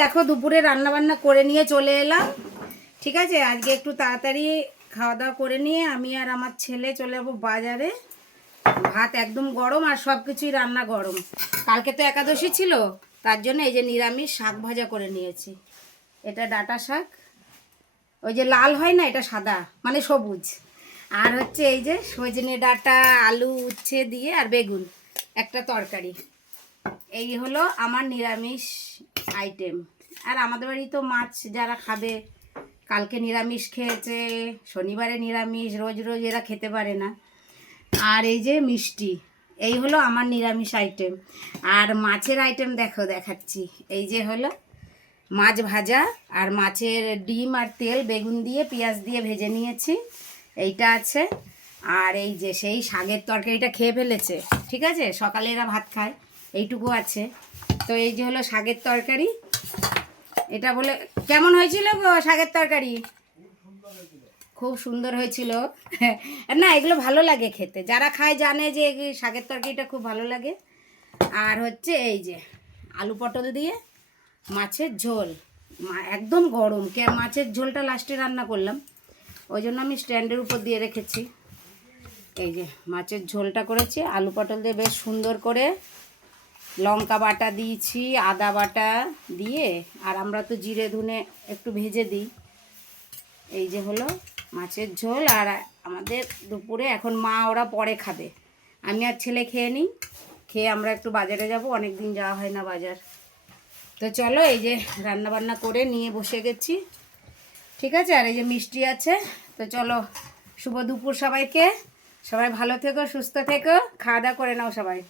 দেখো দুপুরে রান্না বান্না করে নিয়ে চলে এলাম। ঠিক আছে, আজকে একটু তাড়াতাড়ি খাওয়া দাওয়া করে নিয়ে আমি আর আমার ছেলে চলে যাবো বাজারে। ভাত একদম গরম আর সব কিছুই রান্না গরম। কালকে তো একাদশী ছিল, তার জন্য এই যে নিরামিষ শাক ভাজা করে নিয়েছি। এটা ডাঁটা শাক, ওই যে লাল হয় না, এটা সাদা মানে সবুজ। আর হচ্ছে এই যে সজনে ডাঁটা, আলু উচ্ছে দিয়ে আর বেগুন, একটা তরকারি। এই হলো আমার নিরামিষ আইটেম। আর আমাদের বাড়ি তো মাছ যারা খাবে, কালকে নিরামিষ খেয়েছে, শনিবারে নিরামিষ, রোজ রোজ এরা খেতে পারে না। আর এই যে মিষ্টি, এই হলো আমার নিরামিষ আইটেম। আর মাছের আইটেম দেখো দেখাচ্ছি। এই যে হলো মাছ ভাজা, আর মাছের ডিম আর তেল বেগুন দিয়ে পেঁয়াজ দিয়ে ভেজে নিয়েছি, এইটা আছে। আর এই যে সেই শাকের তরকারিটা খেয়ে ফেলেছে, ঠিক আছে, সকালে এরা ভাত খায়, এইটুকু আছে। তো এই যে হলো শাকের তরকারি। এটা বলে কেমন হয়েছিল গো শাকের তরকারি? খুব সুন্দর হয়েছিল। না, এগুলো ভালো লাগে খেতে, যারা খায় জানে যে শাকের তরকারিটা খুব ভালো লাগে। আর হচ্ছে এই যে আলু পটল দিয়ে মাছের ঝোল, একদম গরম। মাছের ঝোলটা লাস্টে রান্না করলাম, ওই জন্য আমি স্ট্যান্ডের উপর দিয়ে রেখেছি। এই যে মাছের ঝোলটা করেছি আলু পটল দিয়ে, বেশ সুন্দর করে লঙ্কা বাটা দিয়েছি, আদা বাটা দিয়ে, আর আমরা তো জিরে ধনে একটু ভেজে দিই। এই যে হলো মাছের ঝোল। আর আমাদের দুপুরে এখন মা ওরা পরে খাবে, আমি আর ছেলে খেয়ে নিই, খেয়ে আমরা একটু বাজারে যাব, অনেক দিন যাওয়া হয় না বাজার। তো চলো, এই যে রান্না বান্না করে নিয়ে বসে গেছি, ঠিক আছে। আর এই যে মিষ্টি আছে। তো চলো, শুভ দুপুর সবাইকে, সবাই ভালো থেকো, সুস্থ থেকো, খাওয়া দাওয়া করে নাও সবাই।